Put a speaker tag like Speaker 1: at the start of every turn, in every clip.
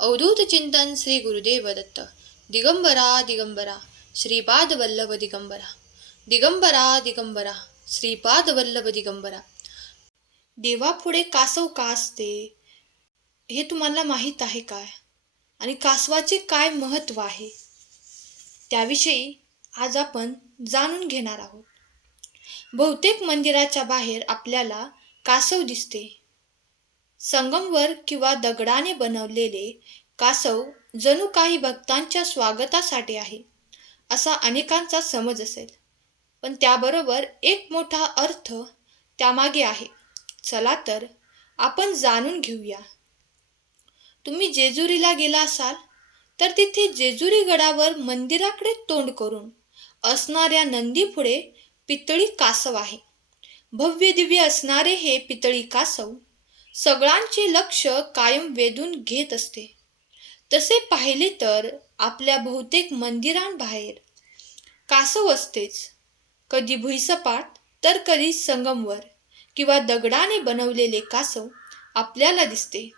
Speaker 1: अवधूत चिंतन श्री गुरुदेव दत्त. दिगंबरा दिगंबरा श्रीपाद वल्लभ दिगंबरा. दिगंबरा दिगंबरा श्रीपाद वल्लभ दिगंबरा. देवापुढे कासव का असते हे तुम्हाला माहीत आहे काय? आणि कासवाचे काय महत्त्व आहे? त्याविषयी आज आपण जाणून घेणार आहोत. बहुतेक मंदिराच्या बाहेर आपल्याला कासव दिसते. संगमवर किंवा दगडाने बनवलेले कासव जणू काही भक्तांच्या स्वागतासाठी आहे असा अनेकांचा समज असेल. पण त्याबरोबर एक मोठा अर्थ त्यामागे आहे. चला तर आपण जाणून घेऊया. तुम्ही जेजुरीला गेला असाल तर तिथे जेजुरी गडावर मंदिराकडे तोंड करून असणाऱ्या नंदीपुढे पितळी कासव आहे. भव्य दिव्य असणारे हे पितळी कासव सगळ्यांचे लक्ष कायम वेधून घेत असते. तसे पाहिले तर आपल्या बहुतेक मंदिरांबाहेर कासव असतेच. कधी भुईसपाट तर कधी संगमवर किंवा दगडाने बनवलेले कासव आपल्याला दिसते.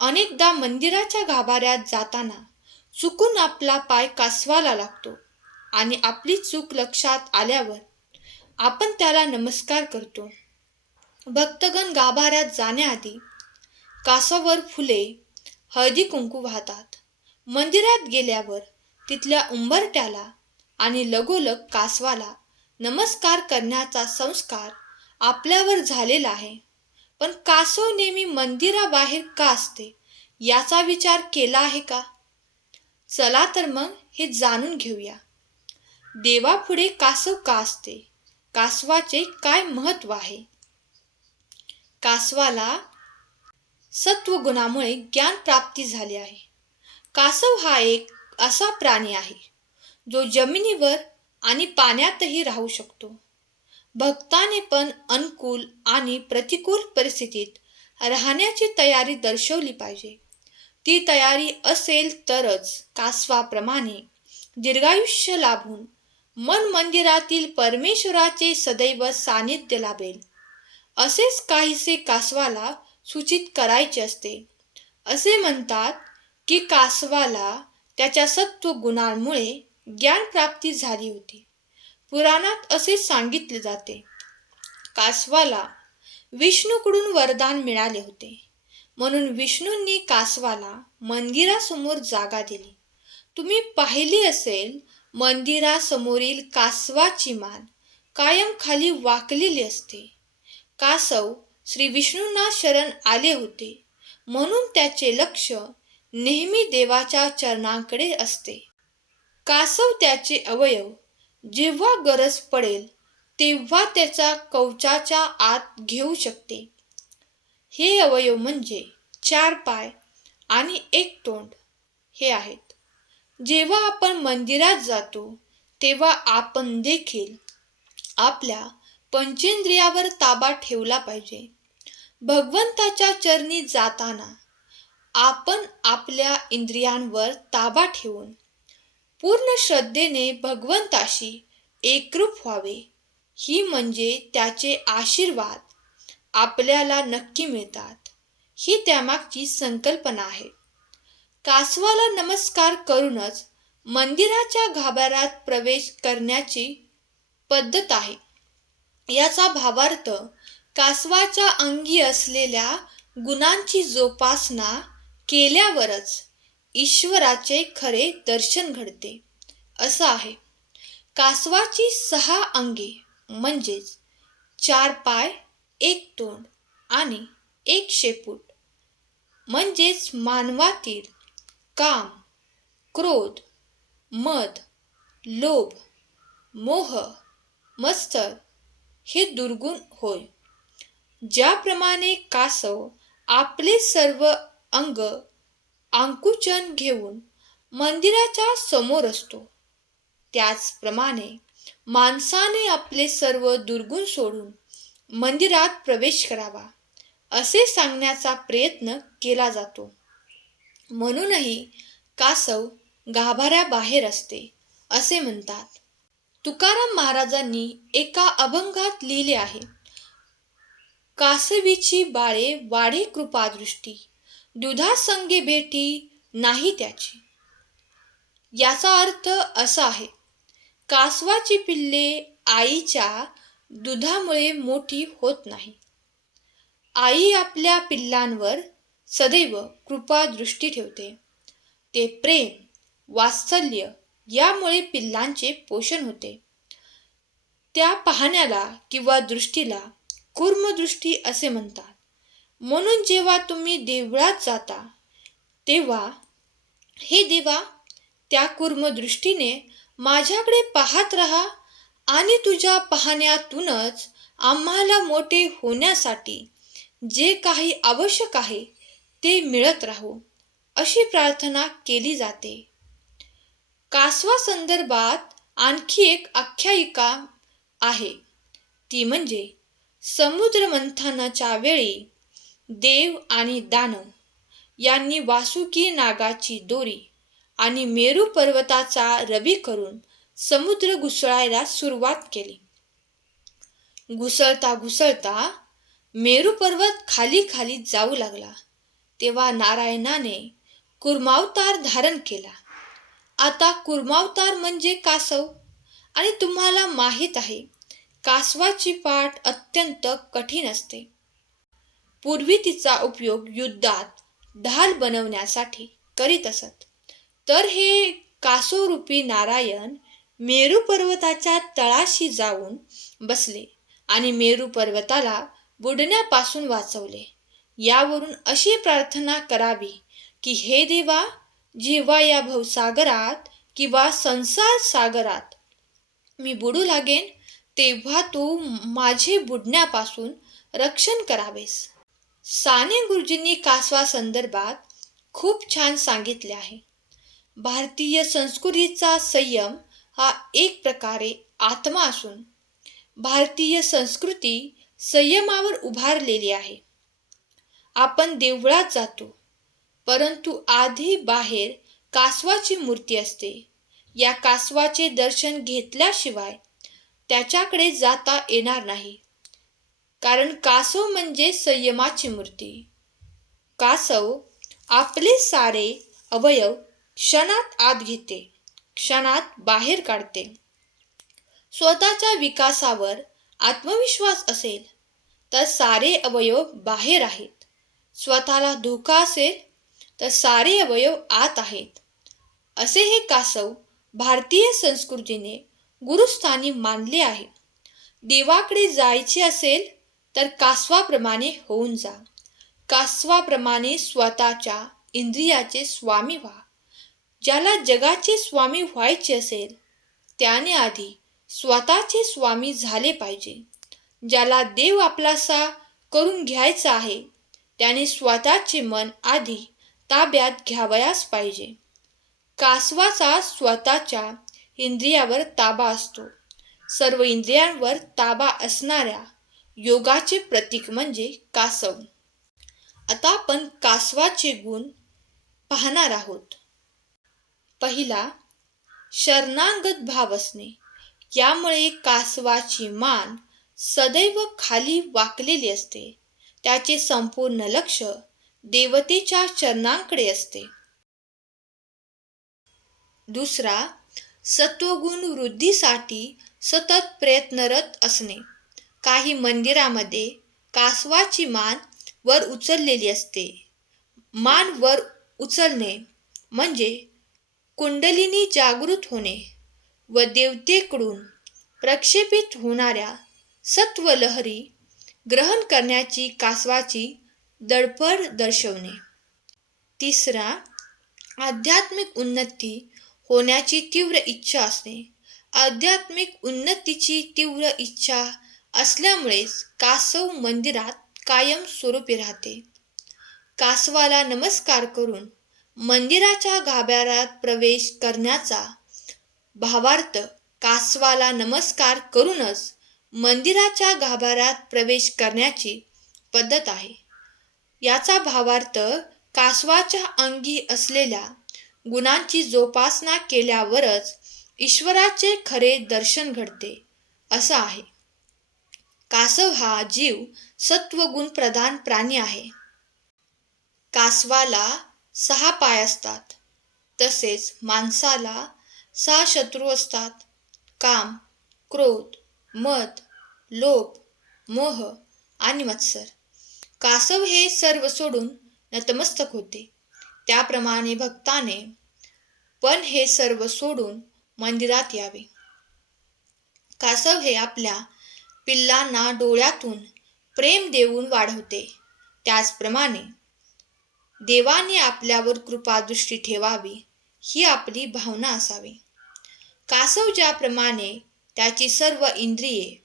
Speaker 1: अनेकदा मंदिराच्या गाभाऱ्यात जाताना चुकून आपला पाय कासवाला लागतो आणि आपली चूक लक्षात आल्यावर आपण त्याला नमस्कार करतो. भक्तगण गाभाऱ्यात जाण्याआधी कासावर फुले हळदी कुंकू वाहतात. मंदिरात गेल्यावर तिथल्या उंबरट्याला आणि लगोलग कासवाला नमस्कार करण्याचा संस्कार आपल्यावर झालेला आहे. पण कासव नेहमी मंदिराबाहेर का असते याचा विचार केला आहे का? चला तर मग हे जाणून घेऊया. देवापुढे कासव का असते? कासवाचे काय महत्त्व आहे? कासवाला सत्वगुणामुळे ज्ञान प्राप्ती झाली आहे. कासव हा एक असा प्राणी आहे जो जमिनीवर आणि पाण्यातही राहू शकतो. भक्ताने पण अनुकूल आणि प्रतिकूल परिस्थितीत राहण्याची तयारी दर्शवली पाहिजे. ती तयारी असेल तरच कासवाप्रमाणे दीर्घायुष्य लाभून मन मंदिरातील परमेश्वराचे सदैव सानिध्य लाभेल. असेच काहीसे कासवाला सूचित करायचे असते. असे म्हणतात की कासवाला त्याच्या सत्व गुणांमुळे ज्ञानप्राप्ती झाली होती. पुराणात असे सांगितले जाते. कासवाला विष्णूकडून वरदान मिळाले होते. म्हणून विष्णूंनी कासवाला मंदिरासमोर जागा दिली. तुम्ही पाहिली असेल मंदिरासमोरील कासवाची मान कायम खाली वाकलेली असते. कासव श्री विष्णूंना शरण आले होते. म्हणून त्याचे लक्ष नेहमी देवाच्या चरणांकडे असते. कासव त्याचे अवयव जेव्हा गरज पडेल तेव्हा त्याचा कवचाच्या आत घेऊ शकते. हे अवयव म्हणजे चार पाय आणि एक तोंड. हे आहेत. जेव्हा आपण मंदिरात जातो तेव्हा आपण देखील आपल्या पंचेंद्रियावर ताबा ठेवला पाहिजे. भगवंताच्या चरणी जाताना आपण आपल्या इंद्रियांवर ताबा ठेवून पूर्ण श्रद्धेने भगवंताशी एकरूप व्हावे. ही म्हणजे त्याचे आशीर्वाद आपल्याला नक्की मिळतात. ही त्यामागची संकल्पना आहे. कासवाला नमस्कार करूनच मंदिराच्या गाभाऱ्यात प्रवेश करण्याची पद्धत आहे. याचा भावार्थ कासवाच्या अंगी असलेल्या गुणांची जोपासना केल्यावरच ईश्वराचे खरे दर्शन घडते. असं आहे. कासवाची सहा अंगे म्हणजेच चार पाय एक तोंड आणि एक शेपूट म्हणजेच मानवातील काम क्रोध मद लोभ मोह मत्सर हे दुर्गुण होय. ज्याप्रमाणे कासव आपले सर्व अंग आंकुचन घेऊन मंदिराच्या समोर असतो त्याचप्रमाणे माणसाने आपले सर्व दुर्गुण सोडून मंदिरात प्रवेश करावा असे सांगण्याचा प्रयत्न केला जातो. म्हणूनही कासव गाभाऱ्याबाहेर असते असे म्हणतात. तुकाराम महाराजांनी एका अभंगात लिहिले आहे कासवीची बाळे वाढे कृपादृष्टी दुधा संगे भेटी नाही त्याची. याचा अर्थ असा आहे कासवाची पिल्ले आईच्या दुधामुळे मोठी होत नाही. आई आपल्या पिल्लांवर सदैव कृपादृष्टी ठेवते. ते प्रेम वात्सल्य यामुळे पिल्लांचे पोषण होते. त्या पाहण्याला किंवा दृष्टीला कूर्मदृष्टी असे म्हणतात. म्हणून जेव्हा तुम्ही देवळात जाता तेव्हा हे देवा त्या कूर्मदृष्टीने माझ्याकडे पाहत राहा आणि तुझ्या पाहण्यातूनच आम्हाला मोठे होण्यासाठी जे काही आवश्यक आहे ते मिळत राहू अशी प्रार्थना केली जाते. कासवा संदर्भात आणखी एक आख्यायिका आहे. ती म्हणजे समुद्र मंथनाच्या वेळी देव आणि दानव यांनी वासुकी नागाची दोरी आणि मेरू पर्वताचा रवी करून समुद्र घुसळायला सुरुवात केली. घुसळता घुसळता मेरू पर्वत खाली खाली जाऊ लागला. तेव्हा नारायणाने कुर्मावतार धारण केला. आता कुर्मावतार म्हणजे कासव. आणि तुम्हाला माहीत आहे कासवाची पाठ अत्यंत कठीण असते. पूर्वी तिचा उपयोग युद्धात ढाल बनवण्यासाठी करीत असत. तर हे कासोरूपी नारायण मेरू पर्वताच्या तळाशी जाऊन बसले आणि मेरू पर्वताला बुडण्यापासून वाचवले. यावरून अशी प्रार्थना करावी की हे देवा जेव्हा या भवसागरात किंवा संसार सागरात मी बुडू लागेन तेव्हा तू माझे बुडण्यापासून रक्षण करावेस. साने गुरुजींनी कासवा संदर्भात खूप छान सांगितले आहे. भारतीय संस्कृतीचा संयम हा एक प्रकारे आत्मा असून भारतीय संस्कृती संयमावर उभारलेली आहे. आपण देवळात जातो. परंतु आधी बाहेर कासवाची मूर्ती असते. या कासवाचे दर्शन घेतल्याशिवाय त्याच्याकडे जाता येणार नाही. कारण कासव म्हणजे संयमाची मूर्ती. कासव आपले सारे अवयव क्षणात आत घेते क्षणात बाहेर काढते. स्वतःच्या विकासावर आत्मविश्वास असेल तर सारे अवयव बाहेर आहेत. स्वतःला धोका असेल तर सारे अवयव आत आहेत. असे हे कासव भारतीय संस्कृतीने गुरुस्थानी मानले आहे. देवाकडे जायचे असेल तर कासवाप्रमाणे होऊन जा. कासवाप्रमाणे स्वतःच्या इंद्रियाचे स्वामी व्हा. ज्याला जगाचे स्वामी व्हायचे असेल त्याने आधी स्वतःचे स्वामी झाले पाहिजे. ज्याला देव आपलासा करून घ्यायचा आहे त्याने स्वतःचे मन आधी ताब्यात घ्यावयास पाहिजे. कासवाचा स्वतःच्या इंद्रियावर ताबा असतो. सर्व इंद्रियांवर ताबा असणाऱ्या योगाचे प्रतीक म्हणजे कासव. आता आपण कासवाचे गुण पाहणार आहोत. पहिला शरणांगत भाव असणे. यामुळे कासवाची मान सदैव खाली वाकलेली असते. त्याचे संपूर्ण लक्ष देवतेच्या चरणांकडे असते. दुसरा सत्वगुण वृद्धीसाठी सतत प्रयत्नरत असणे. काही मंदिरामध्ये कासवाची मान वर उचललेली असते. मान वर उचलणे म्हणजे कुंडलिनी जागृत होणे व देवतेकडून प्रक्षेपित होणाऱ्या सत्वलहरी ग्रहण करण्याची कासवाची दडपड दर्शवणे. तिसरा आध्यात्मिक उन्नती होण्याची तीव्र इच्छा असणे. आध्यात्मिक उन्नतीची तीव्र इच्छा असल्यामुळेच कासव मंदिरात कायम स्वरूपी राहते. कासवाला नमस्कार करून मंदिराच्या गाभाऱ्यात प्रवेश करण्याचा भावार्थ कासवाला नमस्कार करूनच मंदिराच्या गाभाऱ्यात प्रवेश करण्याची पद्धत आहे. याचा भावार्थ कासवाच्या अंगी असलेल्या गुणांची जोपासना केल्यावरच ईश्वराचे खरे दर्शन घडते असं आहे. कासव हा जीव सत्वगुण प्रधान प्राणी आहे. कासवाला सहा पाय असतात तसेच माणसाला सहा शत्रू असतात. काम क्रोध मत लोभ मोह आणि मत्सर. कासव हे सर्व सोडून नतमस्तक होते. त्याप्रमाणे भक्ताने पण हे सर्व सोडून मंदिरात यावे. कासव हे आपल्या पिल्लांना डोळ्यातून प्रेम देऊन वाढवते. त्याचप्रमाणे देवाने आपल्यावर कृपादृष्टी ठेवावी ही आपली भावना असावी. कासव ज्याप्रमाणे त्याची सर्व इंद्रिये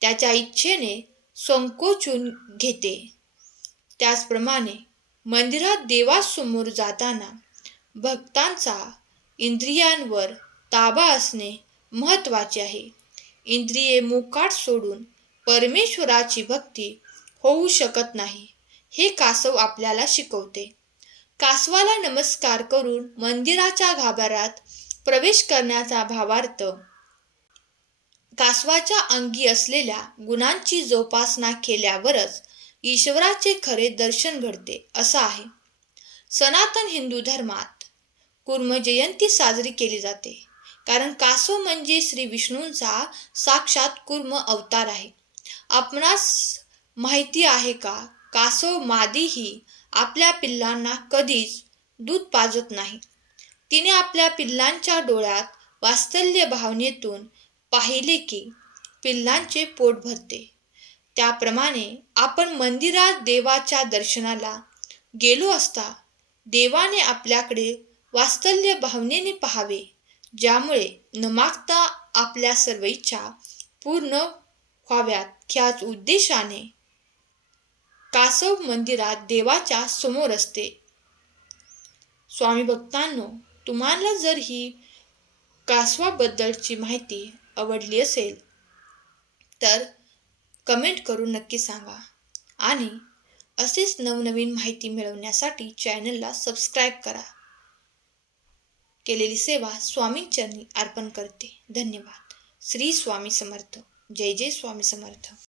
Speaker 1: त्याच्या इच्छेने संकोचून घेते. त्याचप्रमाणे मंदिरात देवासमोर जाताना भक्तांचा इंद्रियांवर ताबा असणे महत्त्वाचे आहे. इंद्रिये मोकाट सोडून परमेश्वराची भक्ती होऊ शकत नाही हे कासव आपल्याला शिकवते. कासवाला नमस्कार करून मंदिराच्या गाभाऱ्यात प्रवेश करण्याचा भावार्थ कासवाच्या अंगी असलेल्या गुणांची जोपासना केल्यावरच ईश्वराचे खरे दर्शन घडते असं आहे. सनातन हिंदू धर्मात कुर्म जयंती साजरी केली जाते. कारण कासव म्हणजे श्री विष्णूंचा साक्षात कुर्म अवतार आहे. आपणास माहिती आहे का कासव मादीही आपल्या पिल्लांना कधीच दूध पाजत नाही. तिने आपल्या पिल्लांच्या डोळ्यात वास्तल्य भावनेतून पाहिले की पिल्लांचे पोट भरते. त्याप्रमाणे आपण मंदिरात देवाच्या दर्शनाला गेलो असता देवाने आपल्याकडे वास्तल्य भावनेने पाहावे ज्यामुळे न मागता आपल्या सर्व इच्छा पूर्ण व्हाव्यात. ह्याच उद्देशाने कासव मंदिरात देवाच्या समोर असते. स्वामी भक्तांनो तुम्हाला जर ही कासवाबद्दलची माहिती आवडली असेल तर कमेंट करून नक्की सांगा. आणि असेच नवनवीन माहिती मिळवण्यासाठी चॅनलला सबस्क्राईब करा. केलेली सेवा स्वामींचरणी अर्पण करते. धन्यवाद. श्री स्वामी समर्थ. जय जय स्वामी समर्थ.